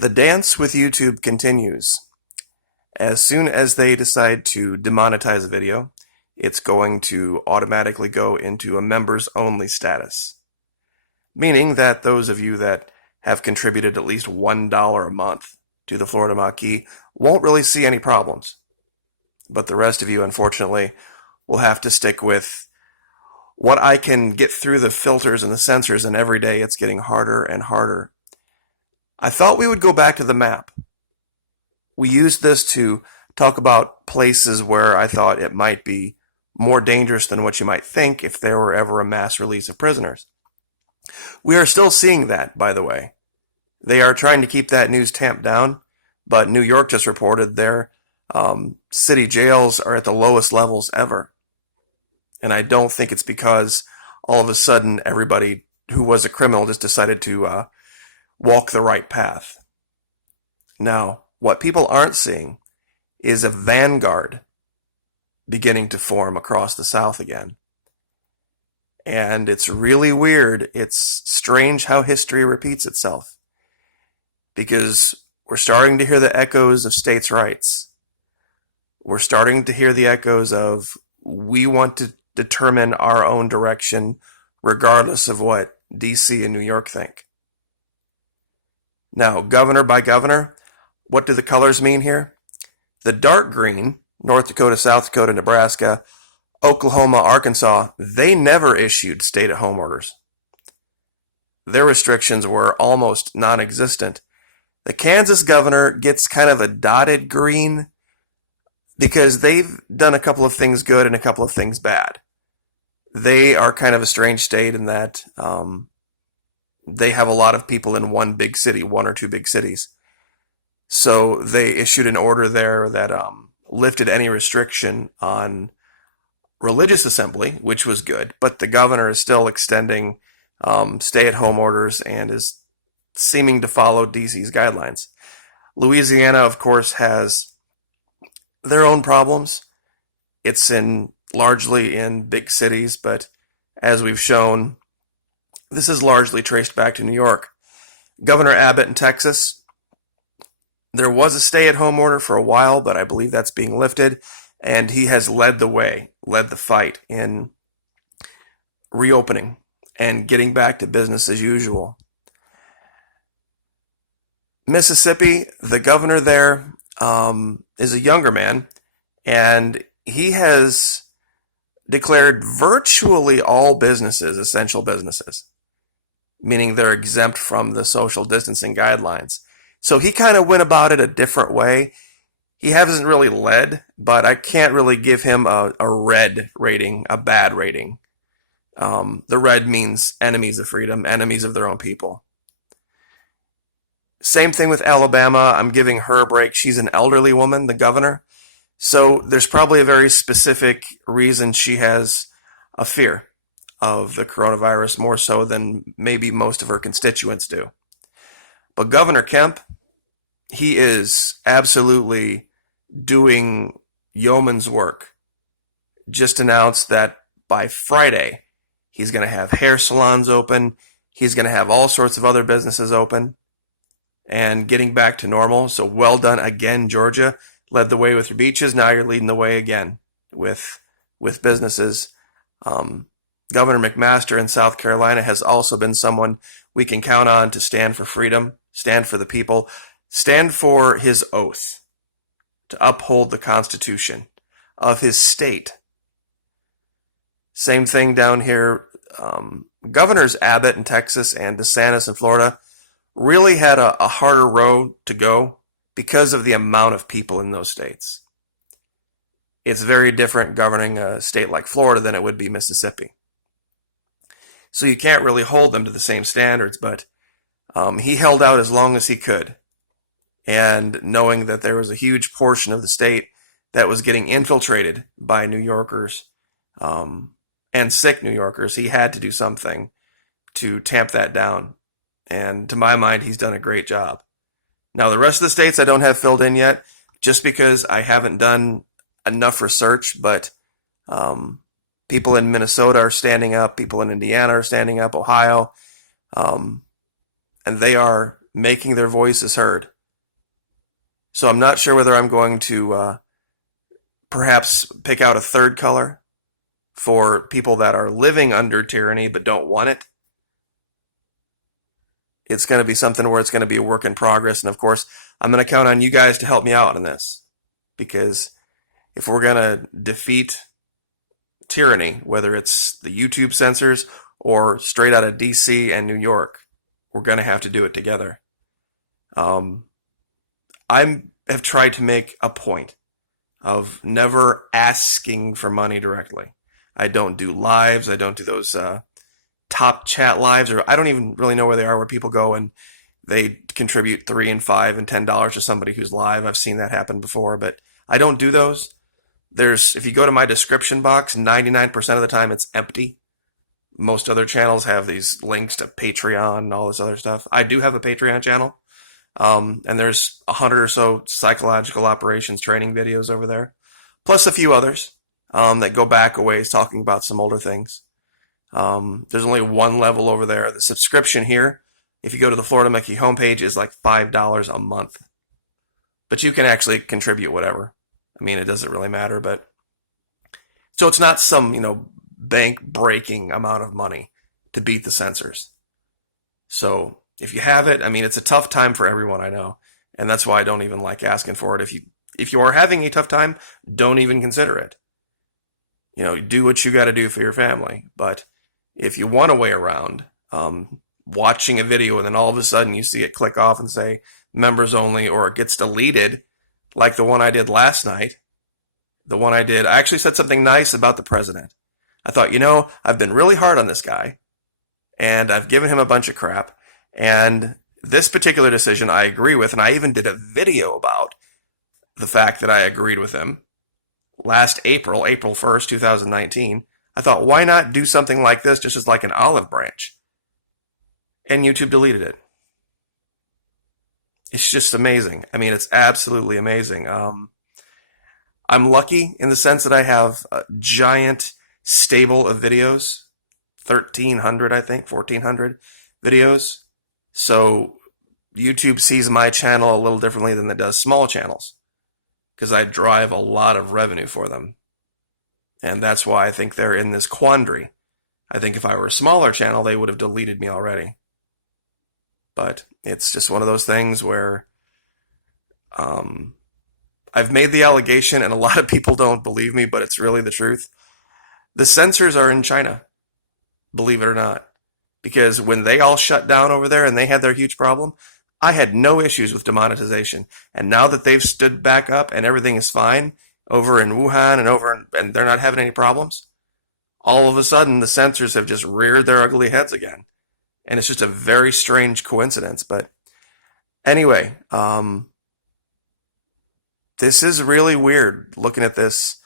The dance with YouTube continues. As soon as they decide to demonetize a video, it's going to automatically go into a members only status, meaning that those of you that have contributed at least $1 a month to the Florida Maquis won't really see any problems. But the rest of you, unfortunately, will have to stick with what I can get through the filters and the censors, and every day it's getting harder and harder. I thought we would go back to the map. We used this to talk about places where I thought it might be more dangerous than what you might think if there were ever a mass release of prisoners. We are still seeing that, by the way. They are trying to keep that news tamped down, but New York just reported their city jails are at the lowest levels ever. And I don't think it's because all of a sudden everybody who was a criminal just decided to walk the right path. Now, what people aren't seeing is a vanguard beginning to form across the South again. And it's really weird. It's strange how history repeats itself. Because we're starting to hear the echoes of states' rights. We're starting to hear the echoes of we want to determine our own direction regardless of what D.C. and New York think. Now, governor by governor, what do the colors mean here? The dark green, North Dakota, South Dakota, Nebraska, Oklahoma, Arkansas, they never issued stay-at-home orders. Their restrictions were almost non-existent. The Kansas governor gets kind of a dotted green because they've done a couple of things good and a couple of things bad. They are kind of a strange state in that they have a lot of people in one big city, one or two big cities. So they issued an order there that lifted any restriction on religious assembly, which was good, but the governor is still extending stay-at-home orders and is seeming to follow DC's guidelines. Louisiana, of course, has their own problems. It's largely in big cities, but as we've shown, this is largely traced back to New York. Governor Abbott in Texas, there was a stay-at-home order for a while, but I believe that's being lifted, and he has led the way, led the fight in reopening and getting back to business as usual. Mississippi, the governor there is a younger man, and he has declared virtually all businesses essential businesses, meaning they're exempt from the social distancing guidelines. So he kind of went about it a different way. He hasn't really led, but I can't really give him a red rating, a bad rating. The red means enemies of freedom, enemies of their own people. Same thing with Alabama. I'm giving her a break. She's an elderly woman, the governor. So there's probably a very specific reason she has a fear of the coronavirus, more so than maybe most of her constituents do. But Governor Kemp, he is absolutely doing yeoman's work. Just announced that by Friday, he's going to have hair salons open. He's going to have all sorts of other businesses open and getting back to normal. So well done again, Georgia. Led the way with your beaches. Now you're leading the way again with businesses. Governor McMaster in South Carolina has also been someone we can count on to stand for freedom, stand for the people, stand for his oath to uphold the Constitution of his state. Same thing down here. Governors Abbott in Texas and DeSantis in Florida really had a harder road to go because of the amount of people in those states. It's very different governing a state like Florida than it would be Mississippi. So you can't really hold them to the same standards, but he held out as long as he could. And knowing that there was a huge portion of the state that was getting infiltrated by New Yorkers and sick New Yorkers, he had to do something to tamp that down. And to my mind, he's done a great job. Now, the rest of the states I don't have filled in yet, just because I haven't done enough research, but people in Minnesota are standing up, people in Indiana are standing up, Ohio, and they are making their voices heard. So I'm not sure whether I'm going to perhaps pick out a third color for people that are living under tyranny but don't want it. It's going to be something where it's going to be a work in progress. And of course, I'm going to count on you guys to help me out on this. Because if we're going to defeat tyranny, whether it's the YouTube censors or straight out of DC and New York, we're going to have to do it together. I have tried to make a point of never asking for money directly. I don't do lives. I don't do those top chat lives, or I don't even really know where they are, where people go and they contribute $3 and $5 and $10 to somebody who's live. I've seen that happen before, but I don't do those. If you go to my description box, 99% of the time it's empty. Most other channels have these links to Patreon and all this other stuff. I do have a Patreon channel, and there's 100 or so psychological operations training videos over there, plus a few others that go back a ways talking about some older things. There's only one level over there. The subscription here, if you go to the Florida Mickey homepage, is like $5 a month. But you can actually contribute whatever. I mean, it doesn't really matter, but so it's not some, bank breaking amount of money to beat the censors. So if you have it, I mean, it's a tough time for everyone, I know. And that's why I don't even like asking for it. If you are having a tough time, don't even consider it. Do what you got to do for your family. But if you want a way around watching a video and then all of a sudden you see it click off and say members only, or it gets deleted, like the one I did last night, I actually said something nice about the president. I thought, I've been really hard on this guy, and I've given him a bunch of crap, and this particular decision I agree with, and I even did a video about the fact that I agreed with him last April 1st, 2019. I thought, why not do something like this just as like an olive branch? And YouTube deleted it. It's just amazing. I mean, it's absolutely amazing. I'm lucky in the sense that I have a giant stable of videos, 1,300, I think, 1,400 videos. So YouTube sees my channel a little differently than it does small channels, because I drive a lot of revenue for them. And that's why I think they're in this quandary. I think if I were a smaller channel, they would have deleted me already. But it's just one of those things where I've made the allegation, and a lot of people don't believe me, but it's really the truth. The censors are in China, believe it or not. Because when they all shut down over there and they had their huge problem, I had no issues with demonetization. And now that they've stood back up and everything is fine over in Wuhan and they're not having any problems, all of a sudden the censors have just reared their ugly heads again. And it's just a very strange coincidence. But anyway, this is really weird looking at this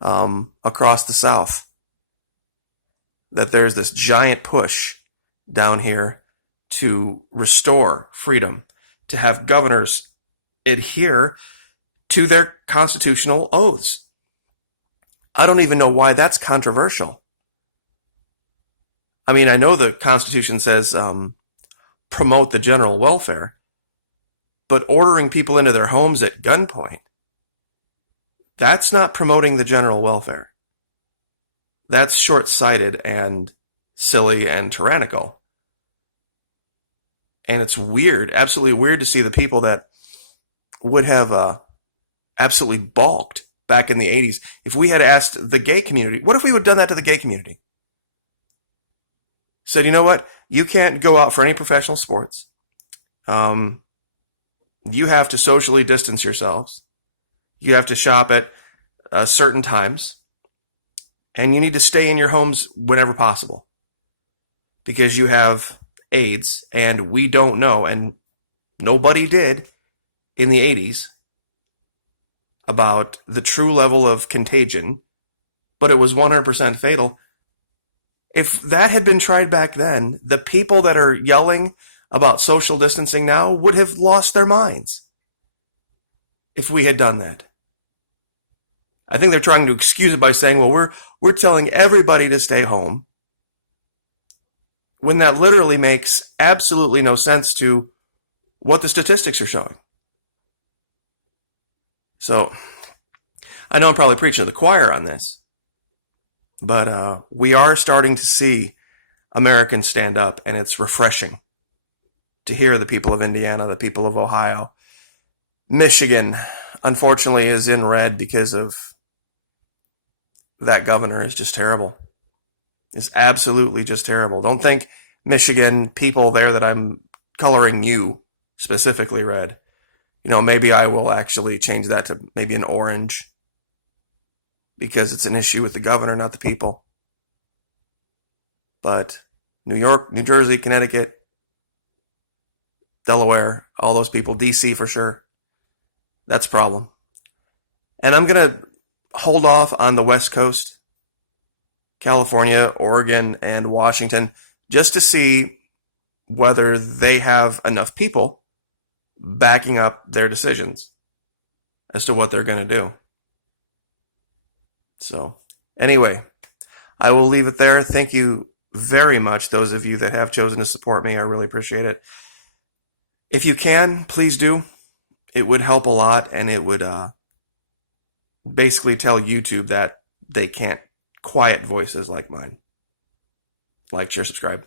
across the South, that there's this giant push down here to restore freedom, to have governors adhere to their constitutional oaths. I don't even know why that's controversial. I mean, I know the Constitution says promote the general welfare, but ordering people into their homes at gunpoint, that's not promoting the general welfare. That's short-sighted and silly and tyrannical. And it's weird, absolutely weird to see the people that would have absolutely balked back in the 80s. If we had asked the gay community, what if we would have done that to the gay community? Said, you know what? You can't go out for any professional sports. You have to socially distance yourselves. You have to shop at certain times. And you need to stay in your homes whenever possible. Because you have AIDS, and we don't know, and nobody did in the 80s, about the true level of contagion, but it was 100% fatal. If that had been tried back then, the people that are yelling about social distancing now would have lost their minds if we had done that. I think they're trying to excuse it by saying, well, we're telling everybody to stay home, when that literally makes absolutely no sense to what the statistics are showing. So I know I'm probably preaching to the choir on this, but we are starting to see Americans stand up, and it's refreshing to hear the people of Indiana, the people of Ohio. Michigan, unfortunately, is in red because of that governor is just terrible. It's absolutely just terrible. Don't think Michigan people there that I'm coloring you specifically red. Maybe I will actually change that to maybe an orange because it's an issue with the governor, not the people. But New York, New Jersey, Connecticut, Delaware, all those people, DC for sure, that's a problem. And I'm going to hold off on the West Coast, California, Oregon, and Washington, just to see whether they have enough people backing up their decisions as to what they're going to do. So, anyway, I will leave it there. Thank you very much, those of you that have chosen to support me. I really appreciate it. If you can, please do. It would help a lot, and it would basically tell YouTube that they can't quiet voices like mine. Like, share, subscribe.